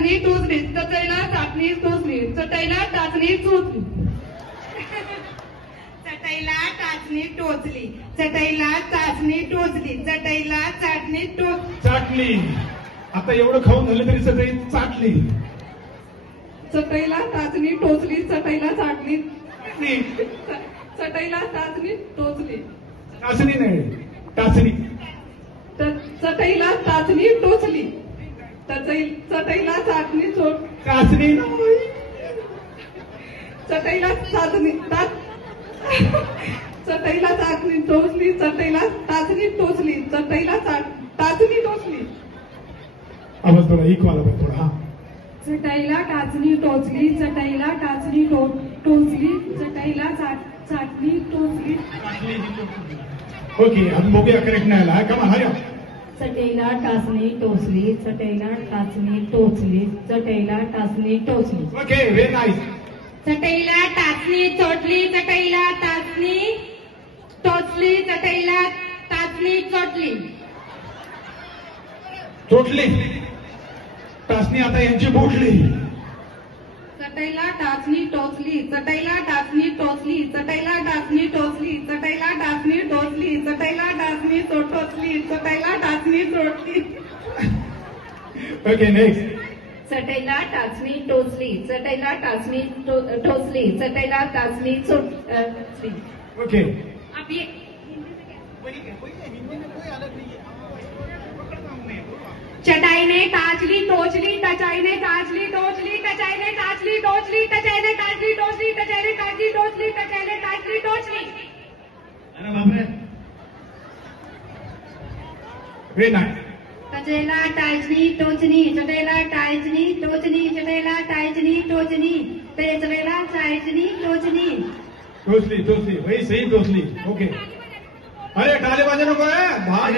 टाचणी टोचली चटईला चाचणी टोचली चटईला टाचणी चोचली चटईला टाचणी टोचली. चटईला चाचणी टोचली. चटईला चाचणी टोच चाटली. आता एवढं खाऊन झालं तरी सगळी चाटली. चटईला टाचणी टोचली. चटईला चाटली. चाटली. च- चटईला टाचणी टोचली. टाचणी नाही. टाचणी. ट- चटईला टाचणी टोचली. चटईला चाचणी चोट. चाचणी चटईला चाचणी चटईला चाचणी टोचली चटईला टाचणी टोचली चटईला टाचणी टोचली. आवाज थोडा आला पाहिजे थोडा हा. चटईला टाचणी टोचली चटईला टाचणी टो टोचली चटईला चाट चाटणी टोचली. ओके अजून बघूया करेक्ट नाही आला. कमा हऱ्या चटईला टाचणी टोचली चटईला टाचणी टोचली चटईला टाचणी टोचली. ओके व्हेरी नाईस चटईला टाचणी चोटली चटईला टाचणी टोचली चटईला टाचणी चोटली. चोटली. टाचणी आता यांची बोटली चटईला टाचणी टोचली चटईला टाचणी टोचली चटईला टाचणी टोचली चटईला टाचणी टोचली चटईला टाचणी टो- टोचली चटईला टाचणी टोचली ओके नेक्स्ट चटईला टाचणी टोचली. चटईला टाचणी टो- टोचली. चटईला टाचणी चोट- अ, चोचली. ओके आप ये चटाईने टाचली टोचली टचाईने टाचली टोचली टचाईने टाचली टोचली टचाईने टाचली टोचली टचाईने टाचली टोचली टचाईने टाचली टोचली. अरे बापरे. व्हेरी नाईस चटेला टाचणी टोचणी चटेला टाचणी टोचणी चटेला टाचणी टोचणी पेचरेला टाचणी टोचणी टोचली टोचली वही सही टोचली ओके। अरे टाले वाजे नको आहे भाग।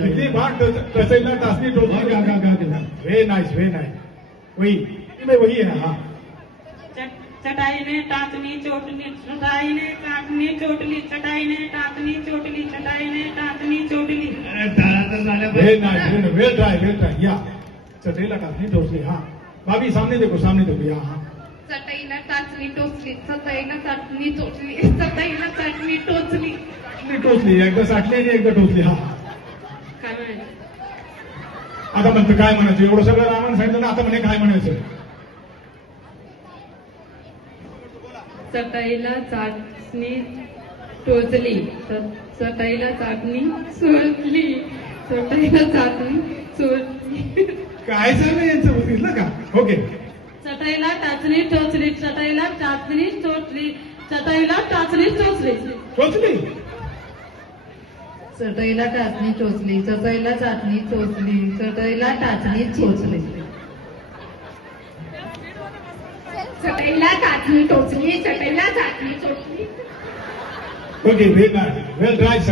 किती भाग टचईला टाचणी टोचली व्हेरी नाईस व्हेरी नाईस वही में वही है हाँ। चटाईने टाचणी चोटली चटाईने टाचणी चोटली चटाईने टाचणी चोटली चटाईने टाचणी चोटली या. चटेला टाचणी. टोचली हाँ. भाभी सामने देखो सामने देखो. यहाँ हाँ. चटईला टाचणी. टोचली चटईला चाटणी. टोचली चटईला चाटणी टोचली टाचणी. टोचली एकदा साठली आणि एकदा टोचली. हा. काय म्हणायचं? आता म्हणतो काय म्हणायचं? एवढं सगळं रामायण सांगितलं ना आता म्हणे काय म्हणायचं? चटईला चाटणी टोचली. चटईला चाटणी चोचली चटईला चाटणी चोचली काय चाललं यांचं बघितलं का? ओके. चटाईला टाचणी टोचली. चटाईला टाचणी चोटली चटाईला टाचणी चोचली टोचली? चटईला टाचणी टोचली. चटईला चाचणी टोचली. चटईला टाचणी चोचली चटईला टाचणी टोचली चटईला चाचणी. चोटली okay well nice well try